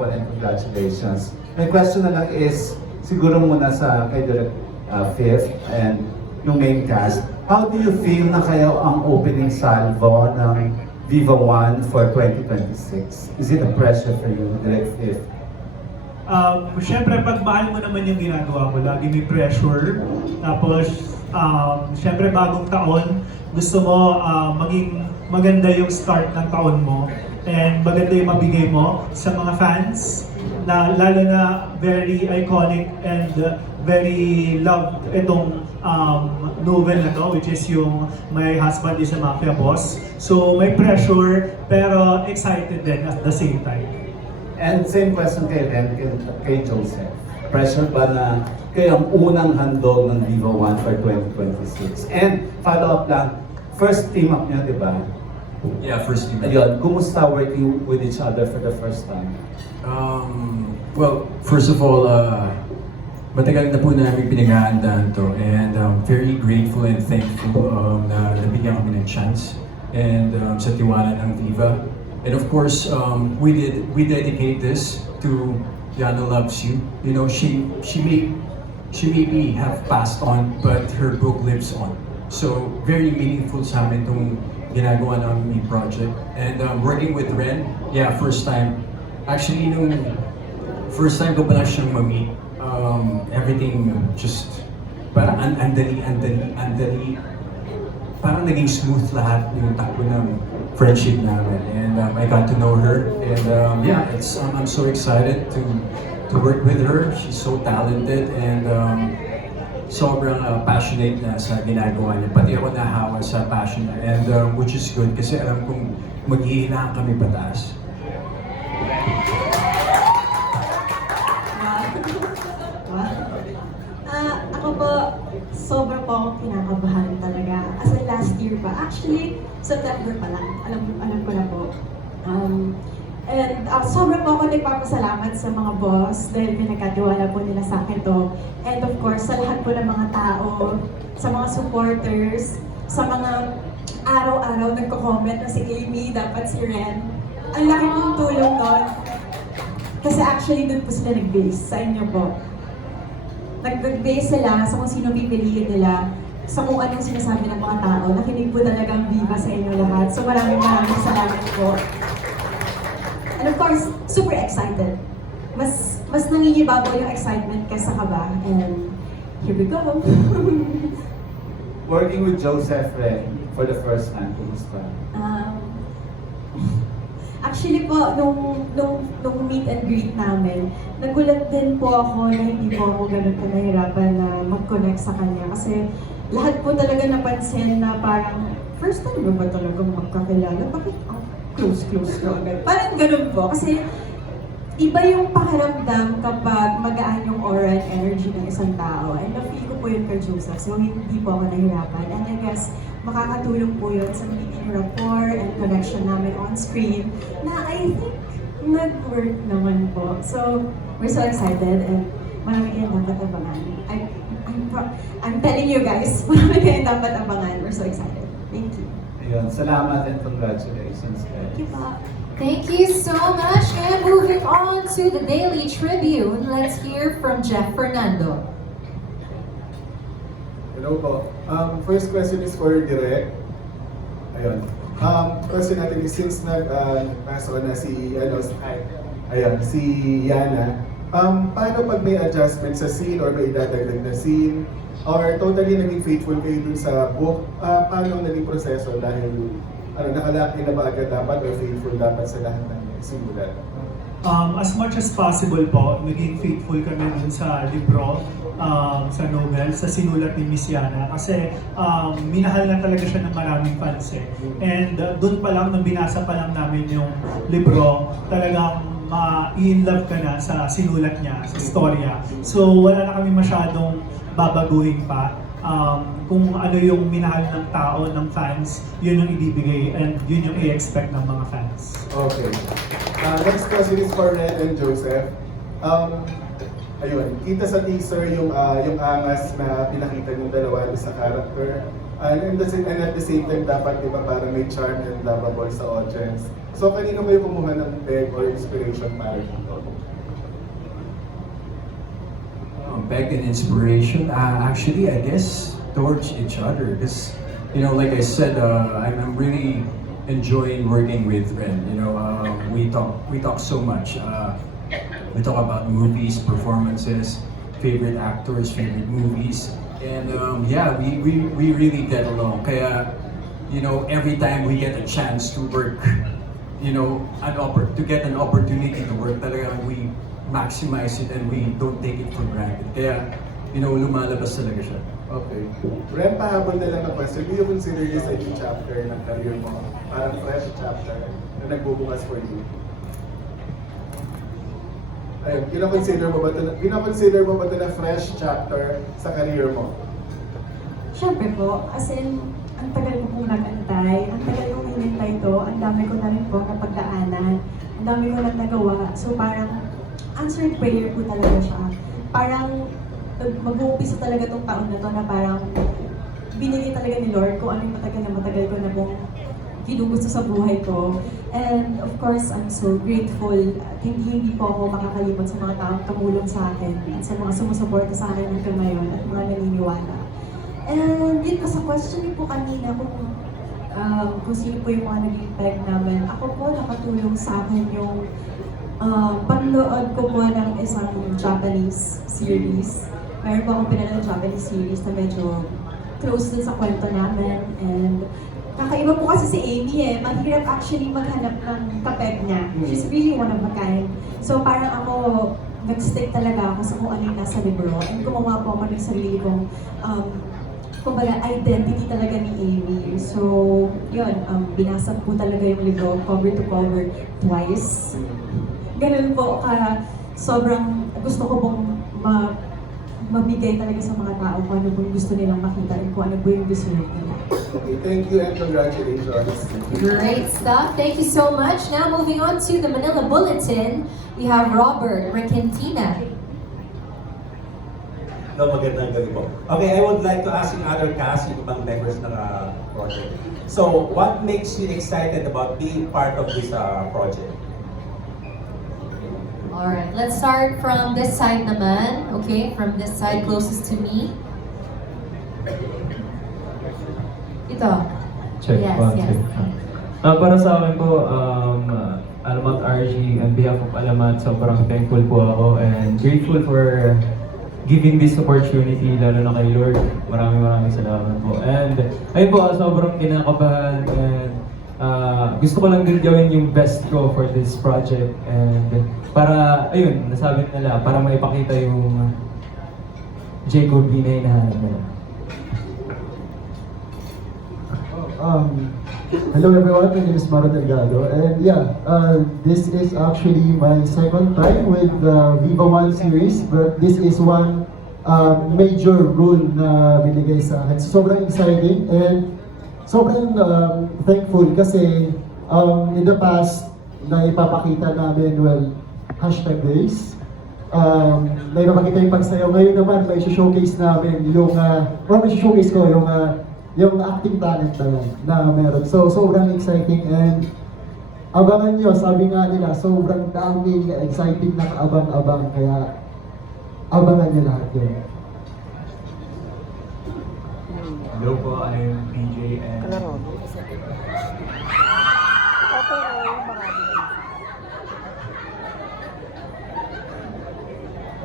hapon and congratulations. My question na lang is, siguro muna sa kay Direct Fifth and yung main cast, how do you feel na kayo ang opening salvo ng Viva One for 2026? Is it a pressure for you, Direct Fifth? Siyempre, pag mahal mo naman yung ginagawa mo, lagi may pressure. Tapos, siyempre, bagong taon, gusto mo maging maganda yung start ng taon mo. And maganda yung mabigay mo sa mga fans, na lalo na very iconic and very loved itong novel na to, which is yung My Husband is a Mafia Boss. So, may pressure, pero excited din at the same time. And same question kay Joseph. Pressure ba na kayo ang unang handog ng Viva One for 2026? And follow up lang, first team up niyo, di ba? Yeah, first team. Ayun, kumusta working with each other for the first time? Well, first of all, matagal na po namin pinaghahandaan to, and very grateful and thankful na nabigyan kami ng chance and sa tiwala ng Viva. And of course, we dedicate this to Yana Loves You. You know, she may be have passed on, but her book lives on. So very meaningful sa amin itong ginagawa namin yung project. And working with Ren, yeah, first time. Actually, nung first time ko pala siyang ma-meet, everything just parang andali. Parang naging smooth lahat yung takbo ng friendship namin. And I got to know her. And yeah, I'm so excited to work with her. She's so talented and sobrang passionate na sa ginagawa niya. Pati ako nahawa sa passion niya. And which is good kasi alam kong maghihilaan kami pataas. Ako po, sobra po akong kinakabahan talaga. As in last year pa. Actually, September pa lang. Alam ko na po. And sobra po ako nagpapasalamat sa mga boss dahil pinagkatiwala po nila sa akin to. And of course, sa lahat po ng mga tao, sa mga supporters, sa mga araw-araw nagko-comment na si Amy, dapat si Ren. Ang laki pong tulong nun. Kasi actually, doon po sila nag-base sa inyo po. Nag-base sila sa kung sino pipiliin nila, sa kung anong sinasabi ng mga tao. Nakinig po talagang Viva sa inyo lahat. So maraming salamat po. And of course, super excited. Mas nangingibabaw yung excitement kaysa kaba. And here we go. Working with Joseph Ren for the first time, kumusta? Actually po, nung meet and greet namin, nagulat din po ako na hindi po ako ganun ka nahirapan na mag-connect sa kanya. Kasi lahat po talaga napansin na parang, first time ba talaga magkakilala? Bakit close ka agad? Parang ganun po. Kasi iba yung pakiramdam kapag magaan yung aura and energy ng isang tao. And na-feel ko po yun kay Joseph. So hindi po ako nahirapan. And I guess, makakatulong po yun sa magiging rapport and connection namin on screen na I think nag-work naman po. So, we're so excited and marami kayong dapat abangan. I'm telling you guys, marami kayong dapat abangan. We're so excited. Thank you. Ayun, salamat and congratulations. Thank you po. Thank you so much. And moving on to the Daily Tribune, let's hear from Jeff Fernando. Hello po. First question is for Direk. Ayun. Question natin is since nagpasok na si si Yana, paano pag may adjustment sa scene or may idadagdag na scene or totally naging faithful kayo dun sa book, paano naging proseso dahil nakalaki na ba agad dapat or faithful dapat sa lahat ng simulan? As much as possible po, naging faithful kami dun sa libro, sa novel, sa sinulat ni Miss Yana. Kasi minahal na talaga siya ng maraming fans eh. And dun pa lang, nung binasa pa lang namin yung libro, talagang ma-in-love ka na sa sinulat niya, sa storya. So wala na kami masyadong babaguhin pa. Kung ano yung minahal ng tao, ng fans, yun yung ibibigay and yun yung i-expect ng mga fans. Okay. Next question is for Red and Joseph. Ayun, kita sa teaser yung angas na pinakita ng dalawa sa character. And at the same time, dapat diba parang may charm and lovable sa audience. So, kanino kayo kumuha ng peg or inspiration para dito? Back in inspiration, actually, I guess towards each other. Because, you know, like I said, I'm really enjoying working with Ren. You know, we talk so much. We talk about movies, performances, favorite actors, favorite movies, and yeah, we really get along. Kaya, you know, every time we get a chance to work, you know, to get an opportunity to work, talaga we maximize it and we don't take it for granted. Kaya, you know, lumalabas talaga siya. Okay. Ren, pahabol na lang ng question. Do you consider this a new chapter ng career mo? Parang fresh chapter na nagbubukas for you? Ayun, kina-consider mo ba ito na fresh chapter sa career mo? Siyempre po, as in, ang tagal ko pong nag-antay, ang tagal kong hinintay to, ang dami ko na rin po napagdaanan, ang dami ko na nagawa. So parang, answered prayer po talaga siya. Parang, mag-uumpisa talaga tong taon na to na parang, binigay talaga ni Lord kung ano yung matagal ko na pong ginugusto sa buhay ko. And of course, I'm so grateful at hindi po ako makakalimot sa mga taong tumulong sa akin at sa mga sumusuporta sa akin hanggang ngayon at mga naniniwala. And yun po sa question niyo po kanina kung sino po yung mga naging peg namin. Ako po nakatulong sa akin yung panood ko po ng isang Japanese series. Meron po akong pinanood Japanese series na medyo close dun sa kwento namin. And kakaiba po kasi si Amy eh. Mahirap actually maghanap ng kapeg niya. She's really one of a kind. So parang ako, nag-stick talaga ako sa kung ano yung nasa libro. And gumawa po ako ng sarili kong kumbaga, identity talaga ni Amy. So, yun, binasa po talaga yung libro, cover to cover, twice. Ganun po, sobrang gusto ko pong mabigay talaga sa mga tao kung ano po yung gusto nilang makita and kung ano po yung deserve nila. Okay, thank you and congratulations. Great stuff. Thank you so much. Now moving on to the Manila Bulletin, we have Robert Requentina. No, magandang gabi po. Okay, I would like to ask yung other cast, yung ibang members ng project. So, what makes you excited about being part of this project? Alright, let's start from this side naman. Okay, from this side closest to me. Ito. Check, Yes, one, yes. check. Para sa akin po, Alamat RG, on behalf of Alamat, sobrang thankful po ako and grateful for giving this opportunity, lalo na kay Lord. Maraming salamat po. And ayun po, sobrang kinakabahan and gusto ko lang din gawin yung best ko for this project and para, ayun, nasabi nila, para maipakita yung Jacob B na hinahanap nila. Hello everyone, my name is Maro Delgado, and yeah, this is actually my second time with the Viva One series, but this is one major role na binigay sa akin. So, sobrang exciting and sobrang thankful kasi in the past, na ipapakita namin, well, #days. May ipapakita yung pagsayaw. Ngayon naman, may showcase namin yung, may showcase ko yung acting talent na meron. So, sobrang exciting and abangan nyo, sabi nga nila, sobrang daming exciting na kaabang-abang, kaya abangan nyo lahat yun. Hello po, I'm PJ and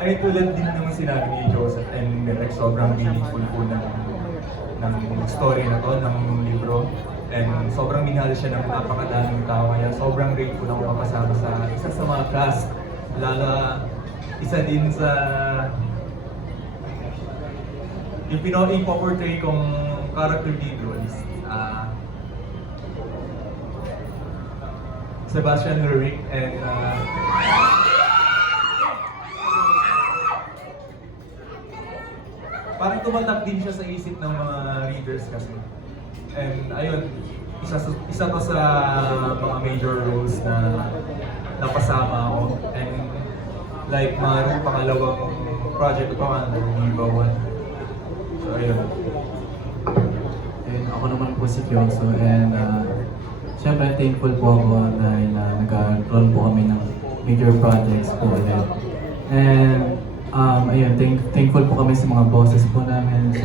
ay tulad din naman sinabi ni Joseph and Derek, sobrang meaningful po ng story na to, ng libro. And sobrang minahal siya ng napakadaming tao, kaya sobrang grateful ako mapasama sa isa sa mga cast. Lalo, isa din sa yung ipo-portray kong character dito is Sebastian Lurick and parang tumatak din siya sa isip ng mga readers kasi. And ayun, isa to sa mga major roles na napasama ako. And like mga pangalawang project ko pa, Viva One. So ayun. And ako naman po si Kyonso and syempre thankful po ako dahil nagkaroon po kami ng major projects po ulit. And ayun, thankful po kami sa mga bosses po namin,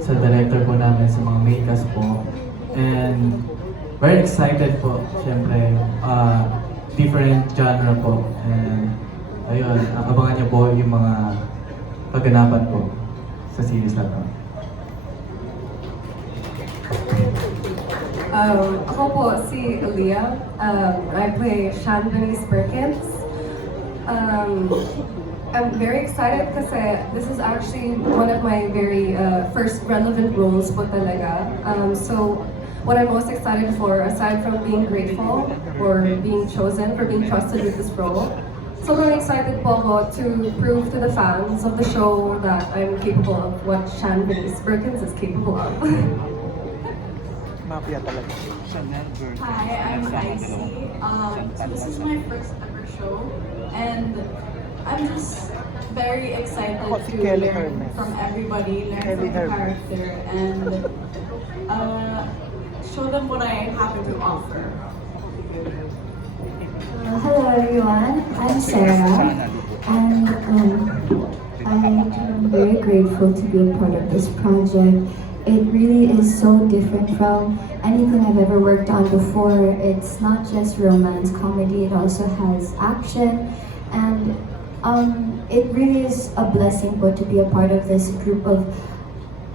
sa director po namin, sa mga main cast po. And very excited po, syempre, different genre po. And ayun, abangan niyo po yung mga kaganapan po sa series na to. Ako po si Aaliyah. I play Shanvenice Perkins. I'm very excited kasi this is actually one of my very first relevant roles po talaga. So what I'm most excited for, aside from being grateful for being chosen, for being trusted with this role, sobrang excited po ako to prove to the fans of the show that I'm capable of what Shanvenice Perkins is capable of. Hi, I'm Icy. So this is my first ever show, and I'm just very excited to learn from everybody, learn from the character, and show them what I have to offer. Hello everyone, I'm Sarah, and I'm very grateful to be a part of this project. It really is so different from anything I've ever worked on before. It's not just romance comedy, it also has action, and it really is a blessing po to be a part of this group of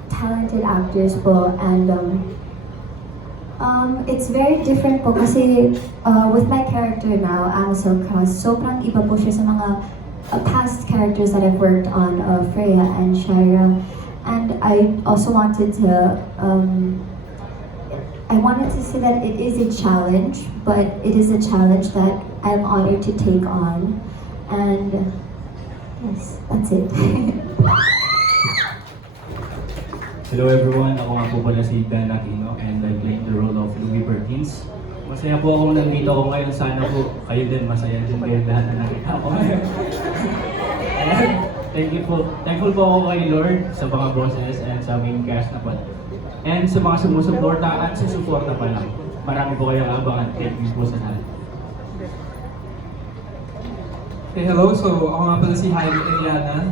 talented actors po, and it's very different po kasi with my character now, Amasel Cross, sobrang iba po siya sa mga past characters that I've worked on, Freya and Shaira. And I also wanted to, say that it is a challenge, but it is a challenge that I'm honored to take on. And yes, that's it. Hello everyone, ako nga po pala si Dan Aquino and I play the role of Louis Perkins. Masaya po akong nandito ko ngayon, sana po kayo din masaya din kayo lahat na nakita ko ngayon. Thankful po ako kay Lord sa mga bosses and sa main cast na po. And sa mga sumusuporta at susuporta pa lang. Marami po kayong abangan. Thank you po sa lahat. Hey, hello. So, ako nga pala si Jaime Eliana.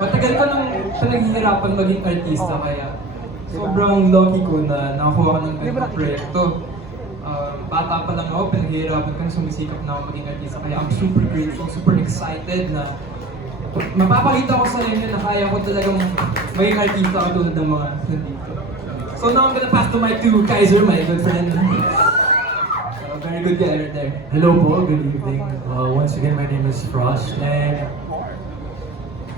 Matagal ko nang pinaghihirapan maging artista, kaya sobrang lucky ko na nakakuha ko ng ganitong proyekto. Bata pa lang ako, pinaghihirapan ko na sumisikap na ako maging artista, kaya I'm super grateful, super excited na mapapakita ko sa inyo na kaya ko talagang maging artista katulad ng mga nandito. So now I'm gonna pass the mic to Kaiser, my good friend. Very good guy right there. Hello po, good evening. Once again, my name is Frost, and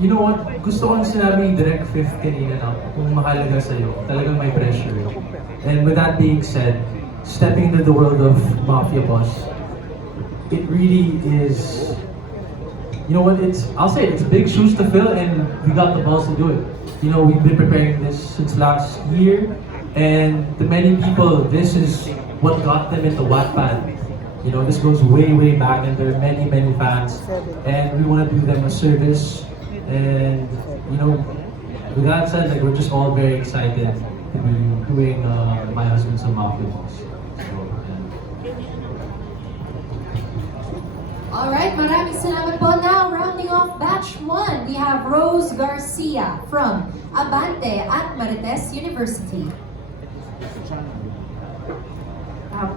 you know what? Gusto kong sinabi Direct Fifth kanina na kung mahalaga sa'yo, talagang may pressure. And with that being said, stepping into the world of Mafia Boss, it really is, you know what, I'll say it's big shoes to fill and we got the balls to do it. You know, we've been preparing this since last year, and to many people, this is what got them into Wattpad. You know, this goes way, way back, and there are many, many fans, and we want to do them a service. And you know, with that said, like, we're just all very excited to be doing My Husband's a Mafia Boss. Alright, maraming salamat po. Now, rounding off batch 1, we have Rose Garcia from Abante at Marites University.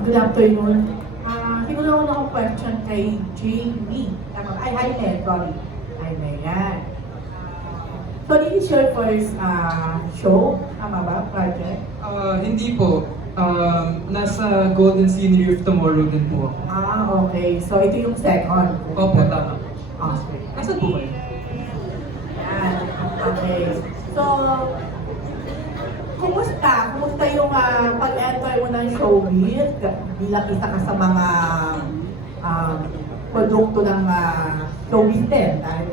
Good afternoon. Siguro akong question kay Jamie. Jaime, sorry. Jaime, yan. So, this is your first show? Tama ba? Project? Hindi po. Nasa Golden Scenery of Tomorrow din po ako. Okay. So, ito yung second. Opo, tama. Okay. Nasaan po kayo? Yan. Okay. So, kumusta? Kumusta yung pag-enter mo ng showbiz? Bilang isa ka sa mga produkto ng showbiz din. Dahil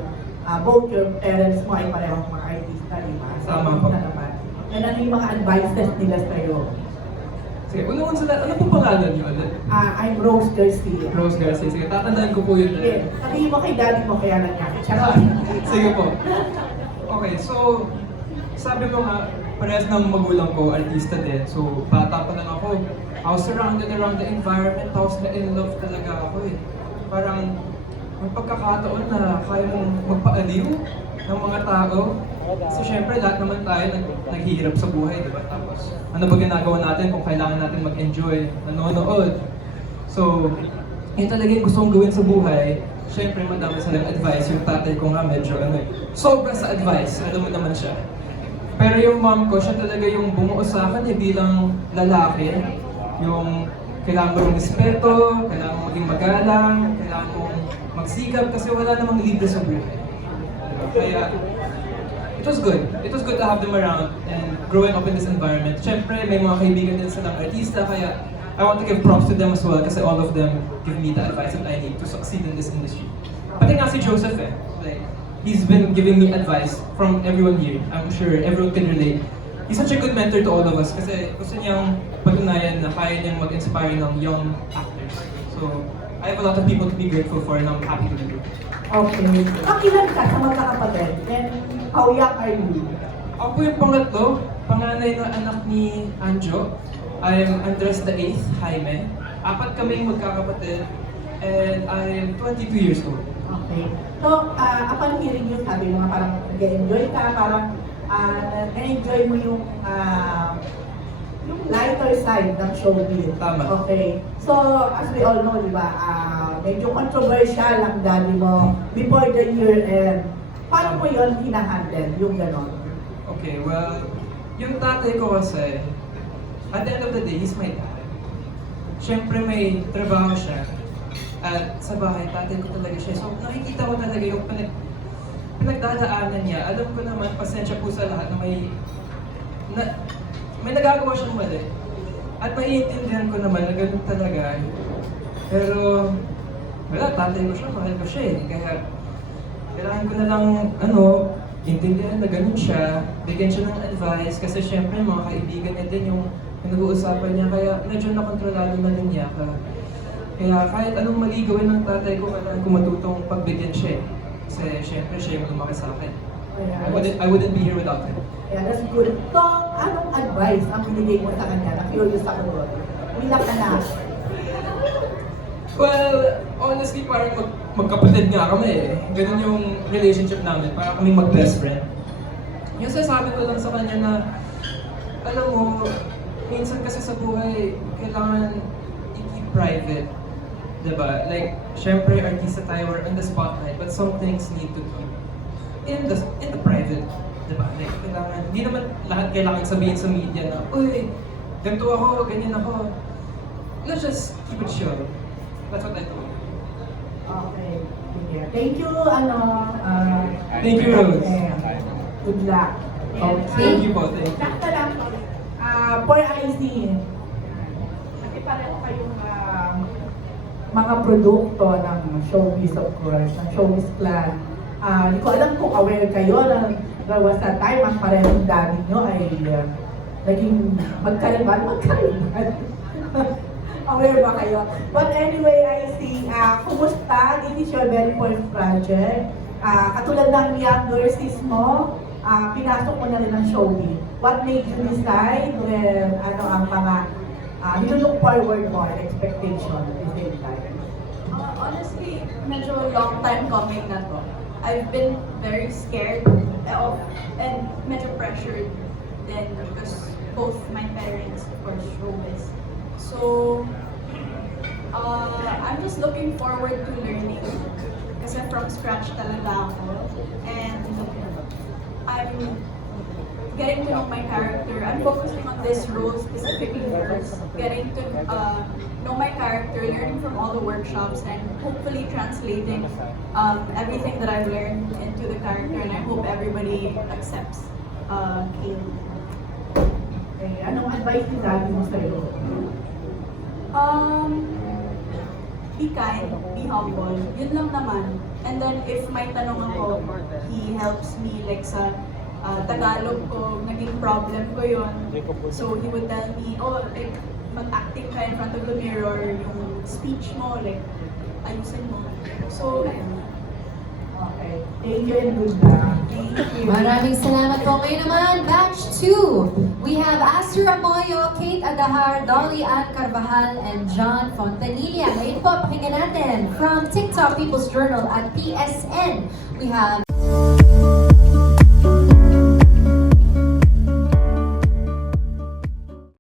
both your parents mo ay parehong mga artista, di ba? So, Tama po. naman. And ano yung mga advices nila sa'yo? Sige, unang sa lahat, ano po pangalan niyo ulit? I'm Rose Garcia. Rose Garcia. Sige, tatandaan ko po yun. Yes. Sabihin mo kay daddy mo kaya nangyari. Charot. Sige po. Okay, so, sabi mo nga, parehas ng magulang ko, artista din. So, bata pa lang ako. I was surrounded around the environment, tapos na-in love talaga ako eh. Parang, may pagkakataon na kaya mong magpaaliw ng mga tao. So, syempre, lahat naman tayo naghihirap sa buhay, di ba? Tapos, ano ba ginagawa natin kung kailangan natin mag-enjoy, nanonood? So, yun talaga yung gusto kong gawin sa buhay. Syempre, madami silang advice. Yung tatay ko nga medyo sobra sa advice. Alam mo naman siya. Pero yung mom ko, siya talaga yung bumuo sa akin bilang lalaki. Yung kailangan mo ng respeto, kailangan mo maging magalang, kailangan mo magsikap kasi wala namang libre sa buhay. Diba? Kaya, it was good. It was good to have them around and growing up in this environment. Syempre, may mga kaibigan din silang artista, kaya I want to give props to them as well kasi all of them give me the advice that I need to succeed in this industry. Pati nga si Joseph like, he's been giving me advice from everyone here. I'm sure everyone can relate. He's such a good mentor to all of us kasi gusto niyang patunayan na kaya niyang mag-inspire ng young actors. So, I have a lot of people to be grateful for and I'm happy to be here. Okay. Ilan ka sa magkakapatid? And how young are you? Ako po yung pangatlo, panganay na anak ni Anjo. I'm Andres the 8th, Jaime. 4 kaming magkakapatid and I'm 22 years old. Okay. So, upon hearing you, sabi mo nga parang nag-enjoy ka, parang na-enjoy mo yung lighter side ng showbiz. Tama. Okay. So, as we all know, di ba, medyo controversial ang daddy mo before the year end. Paano mo yun hinahandle, yung ganon? Okay, well, yung tatay ko kasi, at the end of the day, he's my dad. Siyempre may trabaho siya. At sa bahay, tatay ko talaga siya. So nakikita ko talaga yung pinagdadaanan niya. Alam ko naman, pasensya po sa lahat na may nagagawa siyang mali. At maiintindihan ko naman na ganun talaga. Pero wala, tatay ko siya, mahal ko siya eh. Kaya kailangan ko na lang, intindihan na ganun siya, bigyan siya ng advice kasi syempre mga kaibigan niya din yung nag-uusapan niya kaya medyo nakontrolado na din niya ka. Kaya kahit anong mali gawin ng tatay ko, kailangan ko matutong pagbigyan siya. Kasi syempre siya yung lumaki sa akin. I wouldn't be here without him. Yeah, that's good. So, anong advice ang binigay mo sa kanya? Na-curious ako doon. Bilang anak. Well, honestly, parang magkapatid nga kami eh. Ganun yung relationship namin, parang kaming mag-best friend. Yung sasabi ko lang sa kanya na, alam mo, minsan kasi sa buhay, kailangan i-keep private. Diba? Like, syempre, artista tayo, we're in the spotlight, but some things need to keep in the private. Diba? Like, kailangan, hindi naman lahat kailangan sabihin sa media na, uy, ganito ako, ganyan ako. Let's just keep it chill. That's what I told him. Okay. Thank you, Thank you, Rose. Good luck. Thank you po, thank you. Sakta lang, for IC, kasi pareho kayong mga produkto ng showbiz, of course, ng showbiz clan. Hindi ko alam kung aware kayo na there was a time ang parehong daddy nyo ay naging magkariban. Aware ba kayo? But anyway, I see, kumusta? This is your very first project. Katulad ng younger sis mo, pinasok mo na rin ang showbiz. What made you decide when ano ang mga nilook forward mo and expectation at the same time? Honestly, medyo long time coming na to. I've been very scared of and medyo pressured then because both my parents, of course, showbiz. So, I'm just looking forward to learning. Kasi from scratch talaga ako. And I'm getting to know my character. I'm focusing on this role specifically first. Getting to know my character, learning from all the workshops, and hopefully translating everything that I've learned into the character. And I hope everybody accepts Kaylee. Okay, anong advice ni daddy mo sa'yo? Be kind, be humble. Yun lang naman. And then if may tanong ako, he helps me like sa Tagalog ko, naging problem ko yun. So he would tell me, oh, like mag-acting ka in front of the mirror, yung speech mo, like ayusin mo. So, ayun. Okay. Thank you and good luck. Thank you. Maraming salamat po. Ngayon naman, batch 2, we have Aster Amoyo, Kate Agahar, Dolly Ann Carvajal, and John Fontanilla. Ngayon po, pakinggan natin from TikTok People's Journal at PSN. We have